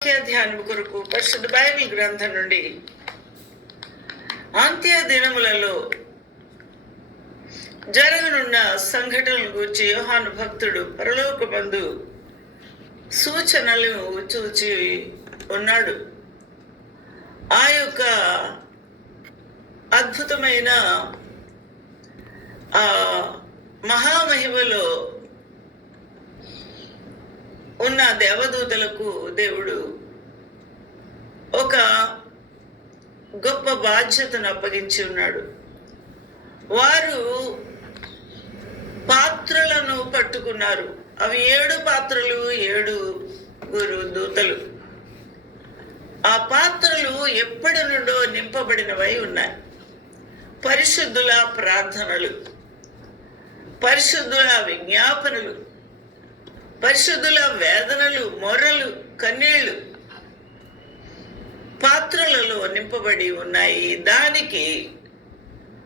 వాక్య కొరకు పరిశుద్ధ బైబిల్ గ్రంథం నుండి అంత్య దినములలో జరగనున్న సంఘటనలు గురించి యోహాను భక్తుడు పరలోక బంధు సూచనలు చూచి ఉన్నాడు. ఆ యొక్క అద్భుతమైన ఆ మహామహిమలో ఉన్న దేవదూతలకు దేవుడు ఒక గొప్ప బాధ్యతను అప్పగించి ఉన్నాడు. వారు పాత్రలను పట్టుకున్నారు. అవి ఏడు పాత్రలు ఏడు గురు దూతలు. ఆ పాత్రలు ఎప్పటి నుండో నింపబడినవై ఉన్నాయి. పరిశుద్ధుల ప్రార్థనలు పరిశుద్ధుల విజ్ఞాపనలు పరిశుద్ధుల వేదనలు మొర్రలు కన్నీళ్ళు పాత్రలలో నింపబడి ఉన్నాయి. దానికి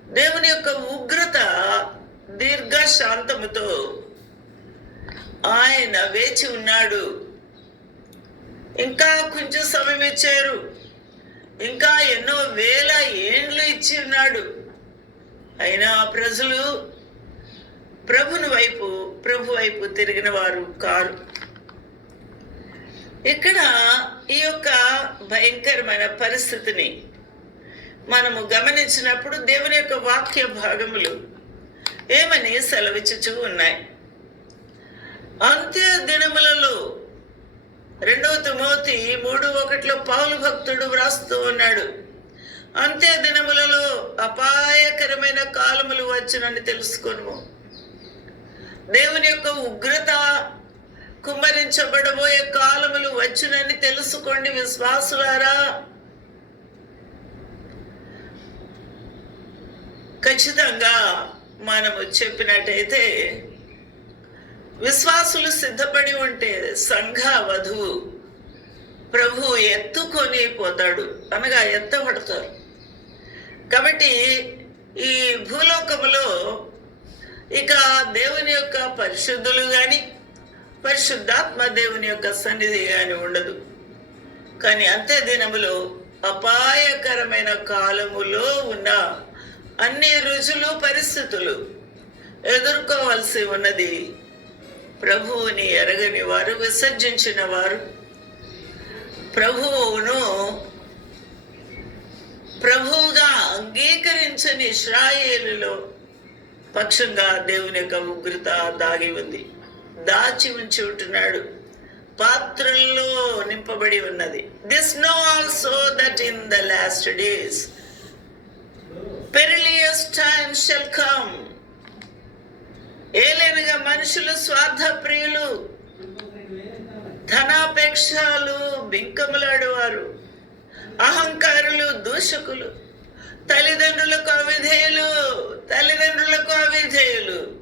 దేవుని యొక్క ఉగ్రత దీర్ఘ శాంతముతో ఆయన వేచి ఉన్నాడు. ఇంకా కొంచెం సమయం ఇచ్చారు. ఇంకా ఎన్నో వేల ఏండ్లు ఇచ్చి ఉన్నాడు. అయినా ప్రజలు ప్రభుని వైపు ప్రభు వైపు తిరిగిన వారు కారు. ఇక్కడ ఈ యొక్క భయంకరమైన పరిస్థితిని మనము గమనించినప్పుడు దేవుని యొక్క వాక్య భాగములు ఏమని సెలవిచ్చుచూ ఉన్నాయి. అంత్య దినములలో రెండవ తిమోతి మూడు ఒకటిలో పౌలు భక్తుడు వ్రాస్తూ ఉన్నాడు. అంత్య దినములలో అపాయకరమైన కాలములు వచ్చునని తెలుసుకొను దేవుని యొక్క ఉగ్రత కుమ్మరించబడబోయే కాలములు వచ్చునని తెలుసుకోండి విశ్వాసులారా. ఖచ్చితంగా మనము చెప్పినట్టయితే విశ్వాసులు సిద్ధపడి ఉంటే సంఘ వధువు ప్రభు ఎత్తుకొని పోతాడు అనగా ఎత్తబడతారు. కాబట్టి ఈ భూలోకములో ఇక దేవుని యొక్క పరిశుద్ధులు కానీ పరిశుద్ధాత్మ దేవుని యొక్క సన్నిధి కానీ ఉండదు. కానీ అంతే దినములో అపాయకరమైన కాలములో ఉన్న అన్ని రుచులు పరిస్థితులు ఎదుర్కోవాల్సి ఉన్నది. ప్రభువుని ఎరగని వారు విసర్జించిన వారు. ప్రభువును ప్రభువుగా అంగీకరించని ఇస్రాయేలులో పక్షంగా దేవుని యొక్క ఉగ్రత దాగి ఉంది. దాచి ఉంచి ఉంటున్నాడు. పాత్రల్లో నింపబడి ఉన్నది. This know also that in the last days perilous time shall come ఏలేనగా మనుషులు స్వార్థ ప్రియులు ధనాపేక్షలు బింకములాడేవారు అహంకారులు దూషకులు. తల్లిదండ్రులకు అవిధేయులు తల్లిదండ్రులకు అవిధేయులు.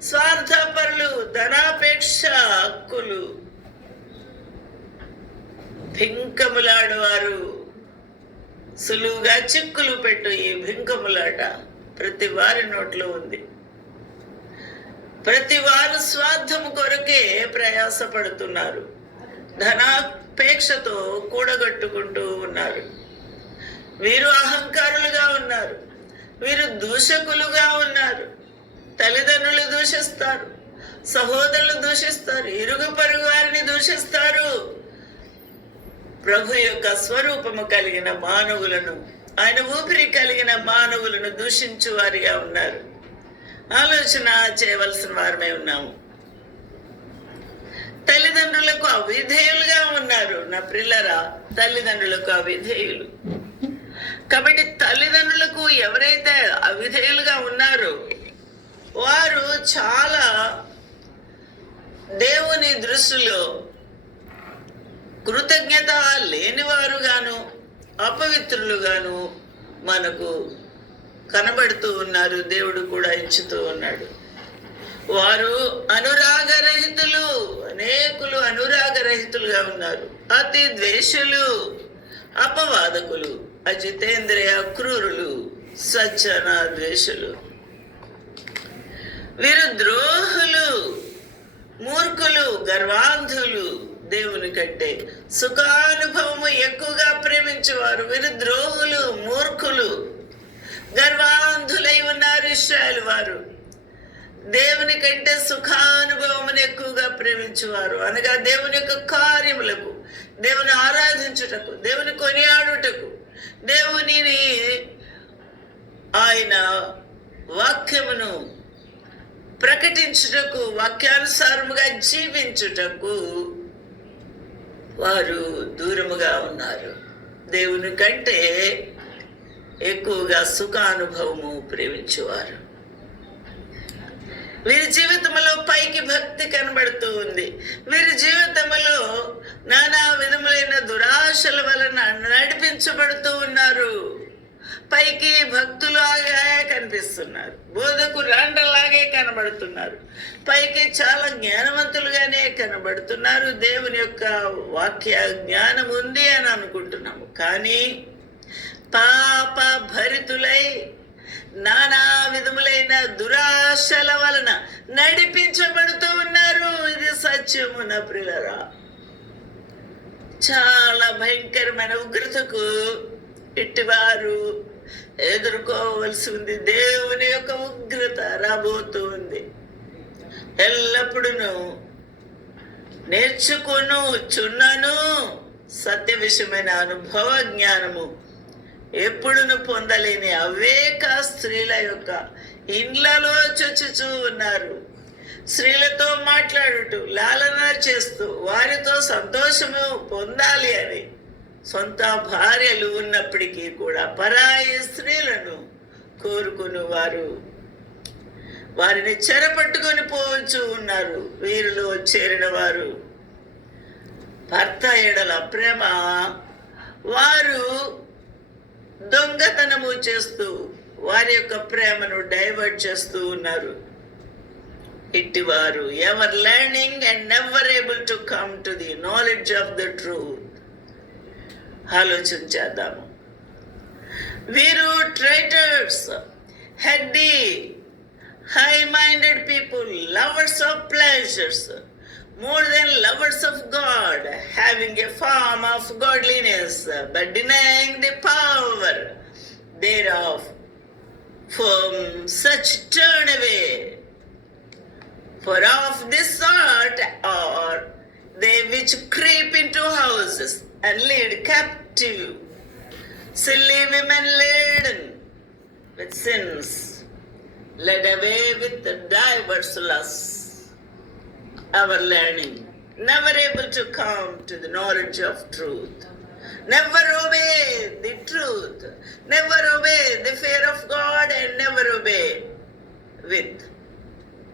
స్వార్థపరులు ధనాపేక్ష హక్కులు భింకములాడువారు. సులువుగా చిక్కులు పెట్టు ఈ భింకములాట ప్రతి వారి నోట్లో ఉంది. ప్రతి వారు స్వార్థము కొరకే ప్రయాసపడుతున్నారు. ధనాపేక్షతో కూడగట్టుకుంటూ ఉన్నారు. వీరు అహంకారులుగా ఉన్నారు. వీరు దూషకులుగా ఉన్నారు. తల్లిదండ్రులు దూషిస్తారు. సహోదరులు దూషిస్తారు. ఇరుగు పరుగు వారిని దూషిస్తారు. ప్రభు యొక్క స్వరూపము కలిగిన మానవులను ఆయన ఊపిరి కలిగిన మానవులను దూషించు వారిగా ఉన్నారు. ఆలోచన చేయవలసిన వారమే ఉన్నాము. తల్లిదండ్రులకు అవిధేయులుగా ఉన్నారు. నా పిల్లరా తల్లిదండ్రులకు అవిధేయులు. కాబట్టి తల్లిదండ్రులకు ఎవరైతే అవిధేయులుగా ఉన్నారో వారు చాలా దేవుని దృష్టిలో కృతజ్ఞత లేనివారుగాను అపవిత్రులుగాను మనకు కనబడుతూ ఉన్నారు దేవుడు కూడా ఎంచుతూ ఉన్నాడు. వారు అనురాగరహితులు అనేకులు అనురాగరహితులుగా ఉన్నారు. అతి ద్వేషులు అపవాదకులు. అజితేంద్రియ క్రూరులు సజ్జన ద్వేషులు వీరు ద్రోహులు మూర్ఖులు గర్వాంధులు దేవుని కంటే సుఖానుభవము ఎక్కువగా ప్రేమించేవారు వీరు ద్రోహులు మూర్ఖులు గర్వాంధులై ఉన్నారు ఇస్రాయల్ వారు. దేవుని కంటే సుఖానుభవమును ఎక్కువగా ప్రేమించేవారు. అనగా దేవుని యొక్క కార్యములకు దేవుని ఆరాధించుటకు దేవుని కొనియాడుటకు దేవునిని ఆయన వాక్యమును ప్రకటించుటకు వాక్యానుసారముగా జీవించుటకు వారు దూరముగా ఉన్నారు. దేవుని కంటే ఎక్కువగా సుఖానుభవము ప్రేమించేవారు. వీరి జీవితంలో పైకి భక్తి కనబడుతూ ఉంది. వీరి జీవితంలో నానా విధములైన దురాశల వలన నడిపించబడుతూ ఉన్నారు. పైకి భక్తులు ఆగా కనిపిస్తున్నారు. బోధకు రాండలాగే కనబడుతున్నారు. పైకి చాలా జ్ఞానవంతులుగానే కనబడుతున్నారు. దేవుని యొక్క వాక్య జ్ఞానం ఉంది అని అనుకుంటున్నాము. కానీ పాప భరితులై నానా విధములైన దురాశల వలన నడిపించబడుతూ ఉన్నారు. ఇది సత్యమున ప్రిలరా చాలా భయంకరమైన ఉగ్రతకు ఇట్టివారు ఎదుర్కోవలసి ఉంది. దేవుని యొక్క ఉగ్రత రాబోతూ ఉంది ఎల్లప్పుడూ నేర్చుకును చున్నను. సత్య విషయమైన అనుభవ జ్ఞానము ఎప్పుడును పొందలేని అవేక స్త్రీల యొక్క ఇండ్లలో చొచ్చుచూ ఉన్నారు. స్త్రీలతో మాట్లాడుటూ లాలన చేస్తూ వారితో సంతోషము పొందాలి అని సొంత భార్యలు ఉన్నప్పటికీ కూడా పరాయి స్త్రీలను కోరుకుని వారు వారిని చెరపట్టుకొని పోవచ్చు ఉన్నారు. వీరిలో చేరిన వారు భర్త ఎడల ప్రేమ వారు దొంగతనము చేస్తూ వారి యొక్క ప్రేమను డైవర్ట్ చేస్తూ ఉన్నారు. ఇట్టివారు ever learning and never able to come to the knowledge of the truth ఆలోచన చేద్దాము వీరు traitors heady high minded people lovers of pleasures more than lovers of God, having a form of godliness, but denying the power thereof. From such turn away. for of this sort are they which creep into houses and lead captive. Silly women laden with sins, led away with diverse lusts. Our learning, never able to come to the knowledge of truth, never obey the truth, never obey the fear of God, and never obey with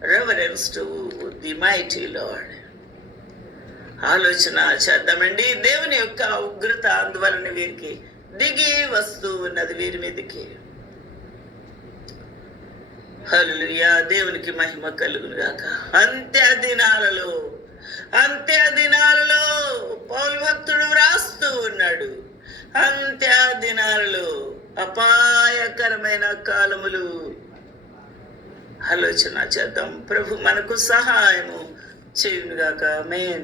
reverence to the mighty Lord. ఆలోచన చేద్దామండి. దేవుని యొక్క ఉగ్రత అందువలన వీరికి దిగి వస్తూ ఉన్నది వీరి మీదకి. హలుయా దేవునికి మహిమ కలుగును గాక. అంత్య దినాలలో అంత్య దినాలలో పౌరు భక్తుడు వ్రాస్తూ ఉన్నాడు. అంత్య దినాలలో అపాయకరమైన కాలములు ఆలోచన చేద్దాం. ప్రభు మనకు సహాయము చేయునుగాక. మెయిన్